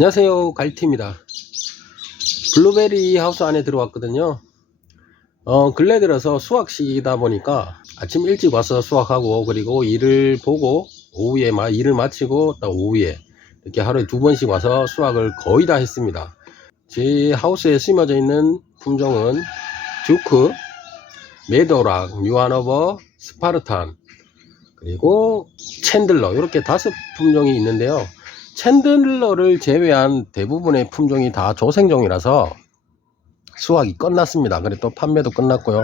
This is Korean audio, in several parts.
안녕하세요, 갈티입니다. 블루베리 하우스 안에 들어왔거든요. 근래 들어서 수확 시기다 보니까 아침 일찍 와서 수확하고, 그리고 일을 보고 오후에 일을 마치고 또 오후에 이렇게 하루에 2번씩 와서 수확을 거의 다 했습니다. 제 하우스에 심어져 있는 품종은 듀크, 메도락, 뉴하노버, 스파르탄, 그리고 챈들러, 이렇게 5품종이 있는데요. 챈들러를 제외한 대부분의 품종이 다 조생종이라서 수확이 끝났습니다. 그리고 또 판매도 끝났고요.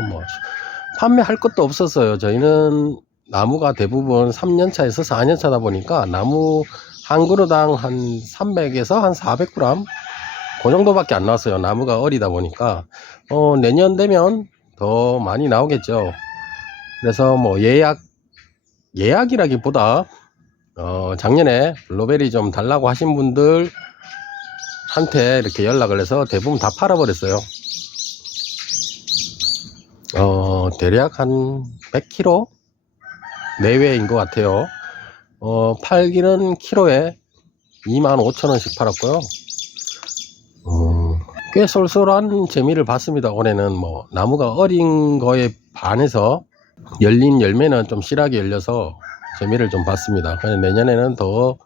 판매할 것도 없었어요. 저희는 나무가 대부분 3년차에서 4년차다 보니까 나무 한 그루당 한 300에서 한 400g 그 정도밖에 안 나왔어요. 나무가 어리다 보니까 내년 되면 더 많이 나오겠죠. 그래서 예약이라기보다 작년에 블루베리 좀 달라고 하신 분들 한테 이렇게 연락을 해서 대부분 다 팔아버렸어요. 대략 한 100kg 내외인 것 같아요. 팔기는 키로에 25,000원씩 팔았고요. 꽤 쏠쏠한 재미를 봤습니다. 올해는 나무가 어린 거에 반해서 열린 열매는 좀 실하게 열려서 재미를 좀 봤습니다. 내년에는 더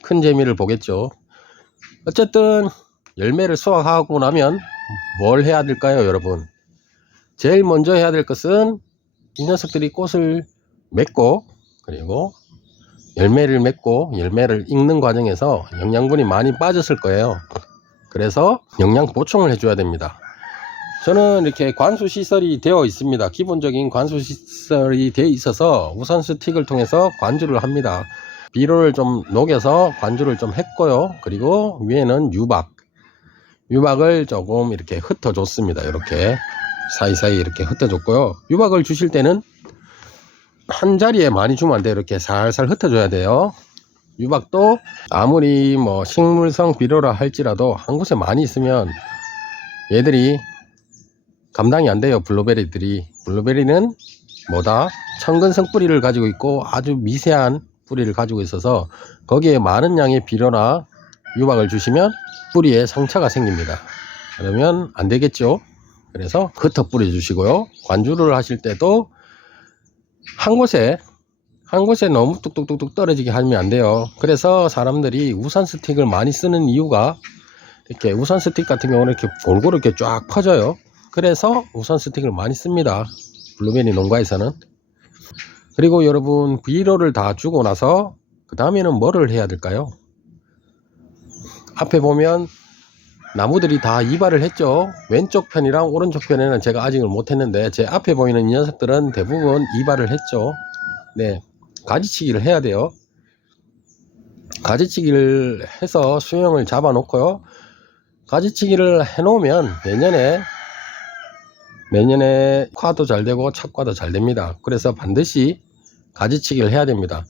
큰 재미를 보겠죠. 어쨌든 열매를 수확하고 나면 뭘 해야 될까요, 여러분? 제일 먼저 해야 될 것은 이 녀석들이 꽃을 맺고, 그리고 열매를 맺고 열매를 익는 과정에서 영양분이 많이 빠졌을 거예요. 그래서 영양 보충을 해줘야 됩니다. 저는 이렇게 관수 시설이 되어 있습니다. 기본적인 관수 시설이 되어 있어서 우선 스틱을 통해서 관주를 합니다. 비료를 좀 녹여서 관주를 좀 했고요. 그리고 위에는 유박을 조금 이렇게 흩어 줬습니다. 이렇게 사이사이 이렇게 흩어 줬고요. 유박을 주실 때는 한 자리에 많이 주면 안 돼요. 이렇게 살살 흩어 줘야 돼요. 유박도 아무리 식물성 비료라 할지라도 한 곳에 많이 있으면 얘들이 감당이 안 돼요. 블루베리는 청근성 뿌리를 가지고 있고 아주 미세한 뿌리를 가지고 있어서 거기에 많은 양의 비료나 유박을 주시면 뿌리에 상처가 생깁니다. 그러면 안 되겠죠. 그래서 흩어 뿌려 주시고요. 관주를 하실 때도 한 곳에 너무 뚝뚝뚝뚝 떨어지게 하면 안 돼요. 그래서 사람들이 우산 스틱을 많이 쓰는 이유가, 이렇게 우산 스틱 같은 경우는 이렇게 골고루 이렇게 쫙 퍼져요. 그래서 우산 스틱을 많이 씁니다. 블루베리 농가에서는. 그리고 여러분, 비료를 다 주고 나서 그 다음에는 뭐를 해야 될까요? 앞에 보면 나무들이 다 이발을 했죠. 왼쪽 편이랑 오른쪽 편에는 제가 아직은 못했는데, 제 앞에 보이는 이 녀석들은 대부분 이발을 했죠. 네, 가지치기를 해야 돼요. 가지치기를 해서 수영을 잡아 놓고요. 가지치기를 해 놓으면 내년에 과도 잘 되고 착과도 잘 됩니다. 그래서 반드시 가지치기를 해야 됩니다.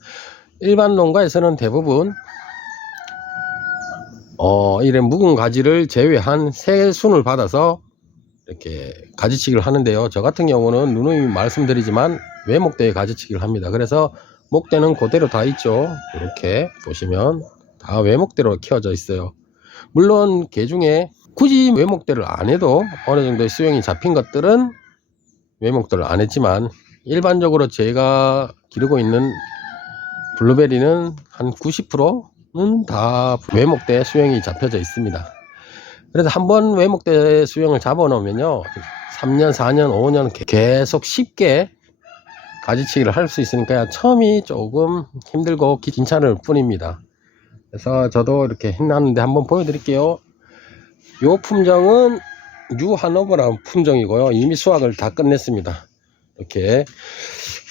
일반 농가에서는 대부분 이런 묵은 가지를 제외한 새 순을 받아서 이렇게 가지치기를 하는데요. 저 같은 경우는 누누이 말씀드리지만 외목대에 가지치기를 합니다. 그래서 목대는 그대로 다 있죠. 이렇게 보시면 다 외목대로 키워져 있어요. 물론 개 중에 굳이 외목대를 안 해도 어느 정도의 수영이 잡힌 것들은 외목대를 안 했지만, 일반적으로 제가 기르고 있는 블루베리는 한 90%는 다 외목대 수영이 잡혀져 있습니다. 그래서 한번 외목대 수영을 잡아 놓으면요, 3년, 4년, 5년 계속 쉽게 가지치기를 할 수 있으니까 처음이 조금 힘들고 괜찮을 뿐입니다. 그래서 저도 이렇게 해놨는데 한번 보여드릴게요. 이 품종은 뉴하노버라는 품종이고요. 이미 수확을 다 끝냈습니다. 이렇게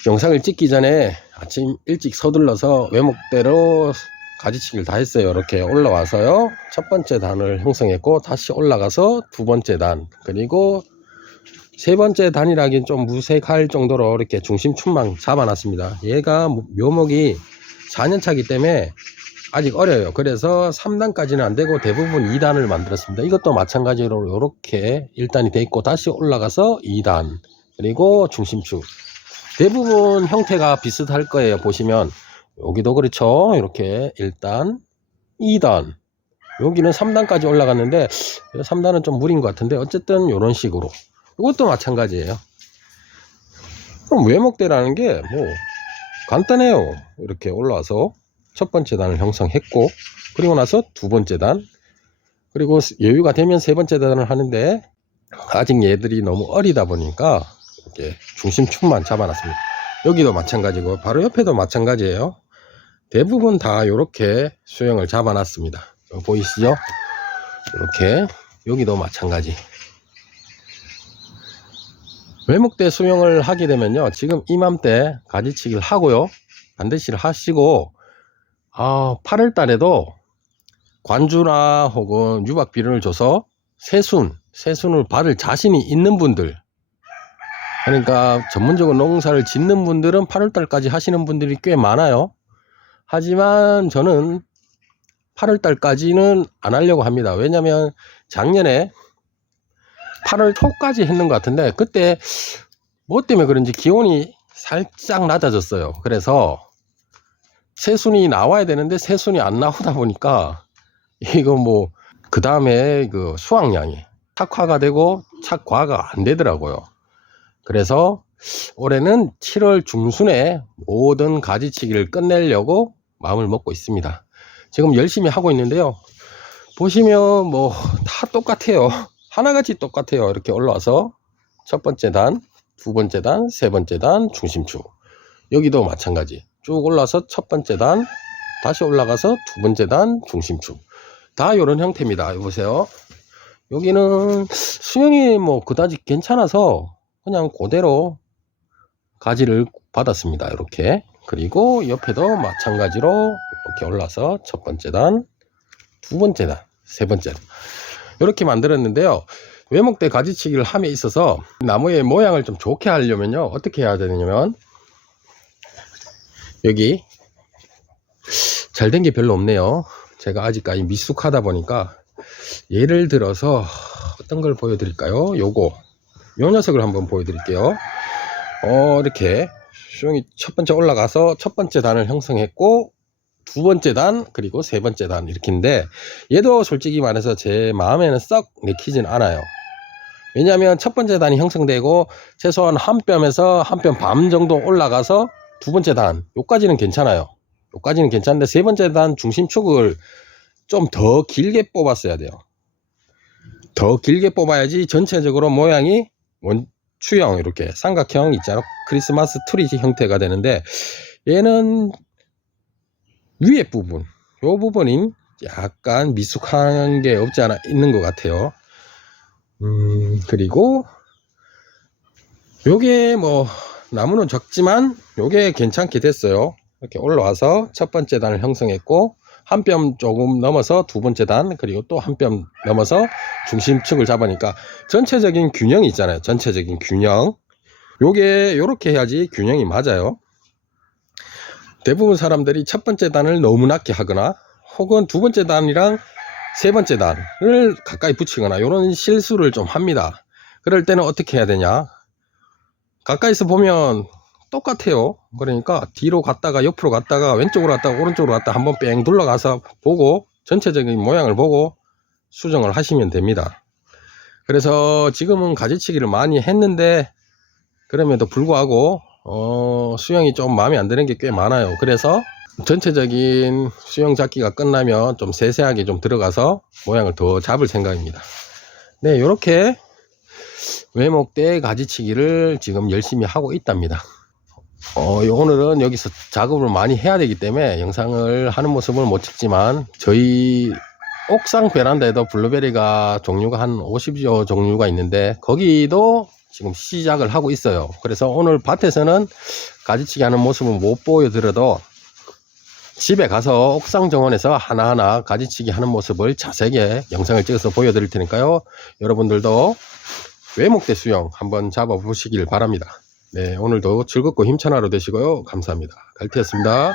영상을 찍기 전에 아침 일찍 서둘러서 외목대로 가지치기를 다 했어요. 이렇게 올라와서요, 첫 번째 단을 형성했고, 다시 올라가서 두 번째 단, 그리고 세 번째 단이라기엔 좀 무색할 정도로 이렇게 중심축만 잡아놨습니다. 얘가 묘목이 4년차기 때문에 아직 어려요. 그래서 3단까지는 안 되고 대부분 2단을 만들었습니다. 이것도 마찬가지로 이렇게 1단이 돼 있고, 다시 올라가서 2단, 그리고 중심축. 대부분 형태가 비슷할 거예요. 보시면 여기도 그렇죠. 이렇게 1단, 2단, 여기는 3단까지 올라갔는데 3단은 좀 무리인 것 같은데 어쨌든 이런 식으로 이것도 마찬가지예요. 그럼 외목대라는 게 뭐 간단해요. 이렇게 올라와서 첫 번째 단을 형성했고, 그리고 나서 두 번째 단, 그리고 여유가 되면 세 번째 단을 하는데 아직 얘들이 너무 어리다 보니까 이렇게 중심축만 잡아놨습니다. 여기도 마찬가지고 바로 옆에도 마찬가지예요. 대부분 다 이렇게 수영을 잡아놨습니다. 보이시죠? 이렇게 여기도 마찬가지. 외목대 수영을 하게 되면요, 지금 이맘때 가지치기를 하고요, 반드시 하시고 8월 달에도 관주나 혹은 유박 비료를 줘서 새순을 받을 자신이 있는 분들, 그러니까 전문적으로 농사를 짓는 분들은 8월 달까지 하시는 분들이 꽤 많아요. 하지만 저는 8월 달까지는 안 하려고 합니다. 왜냐면 작년에 8월 초까지 했는 것 같은데 그때 뭐 때문에 그런지 기온이 살짝 낮아졌어요. 그래서 새순이 나와야 되는데 새순이 안 나오다 보니까 이거 뭐 그 다음에 그 수확량이 착화가 되고 착과가 안 되더라고요. 그래서 올해는 7월 중순에 모든 가지치기를 끝내려고 마음을 먹고 있습니다. 지금 열심히 하고 있는데요, 보시면 뭐 다 똑같아요. 하나같이 똑같아요. 이렇게 올라와서 첫 번째 단, 두 번째 단, 세 번째 단, 중심축. 여기도 마찬가지. 쭉 올라서 첫 번째 단, 다시 올라가서 두 번째 단, 중심축. 다 이런 형태입니다. 보세요. 여기는 수영이 뭐 그다지 괜찮아서 그냥 그대로 가지를 받았습니다. 이렇게. 그리고 옆에도 마찬가지로 이렇게 올라서 첫 번째 단, 두 번째 단, 세 번째 단. 이렇게 만들었는데요, 외목대 가지치기를 함에 있어서 나무의 모양을 좀 좋게 하려면요, 어떻게 해야 되냐면, 여기 잘 된 게 별로 없네요. 제가 아직까지 미숙하다 보니까 예를 들어서 어떤 걸 보여드릴까요? 요 녀석을 한번 보여드릴게요. 이렇게 수영이 첫 번째 올라가서 첫 번째 단을 형성했고, 두 번째 단, 그리고 세 번째 단, 이렇게인데 얘도 솔직히 말해서 제 마음에는 썩 내키진 않아요. 왜냐하면 첫 번째 단이 형성되고 최소한 한 뼘에서 한 뼘 반 정도 올라가서 두 번째 단, 요까지는 괜찮아요. 요까지는 괜찮은데 세 번째 단 중심축을 좀 더 길게 뽑았어야 돼요. 더 길게 뽑아야지 전체적으로 모양이 원추형, 이렇게 삼각형 있잖아, 크리스마스 트리 형태가 되는데, 얘는 위에 부분, 요 부분이 약간 미숙한 게 없지 않아 있는 것 같아요. 그리고 요게 뭐 나무는 적지만 요게 괜찮게 됐어요. 이렇게 올라와서 첫 번째 단을 형성했고, 한 뼘 조금 넘어서 두 번째 단, 그리고 또 한 뼘 넘어서 중심축을 잡으니까 전체적인 균형이 있잖아요. 전체적인 균형, 요게 요렇게 해야지 균형이 맞아요. 대부분 사람들이 첫 번째 단을 너무 낮게 하거나 혹은 두 번째 단이랑 세 번째 단을 가까이 붙이거나 이런 실수를 좀 합니다. 그럴 때는 어떻게 해야 되냐, 가까이서 보면 똑같아요. 그러니까 뒤로 갔다가 옆으로 갔다가 왼쪽으로 갔다가 오른쪽으로 갔다가 한번 뺑 둘러가서 보고 전체적인 모양을 보고 수정을 하시면 됩니다. 그래서 지금은 가지치기를 많이 했는데 그럼에도 불구하고 수영이 좀 마음에 안 드는 게 꽤 많아요. 그래서 전체적인 수영 잡기가 끝나면 좀 세세하게 좀 들어가서 모양을 더 잡을 생각입니다. 네, 이렇게 외목대 가지치기를 지금 열심히 하고 있답니다. 오늘은 여기서 작업을 많이 해야 되기 때문에 영상을 하는 모습을 못 찍지만, 저희 옥상 베란다에도 블루베리가 종류가 한 50여 종류가 있는데 거기도 지금 시작을 하고 있어요. 그래서 오늘 밭에서는 가지치기 하는 모습을 못 보여드려도 집에 가서 옥상 정원에서 하나하나 가지치기 하는 모습을 자세하게 영상을 찍어서 보여드릴 테니까요, 여러분들도 외목대 수영 한번 잡아 보시길 바랍니다. 네, 오늘도 즐겁고 힘찬 하루 되시고요. 감사합니다. 갈티였습니다.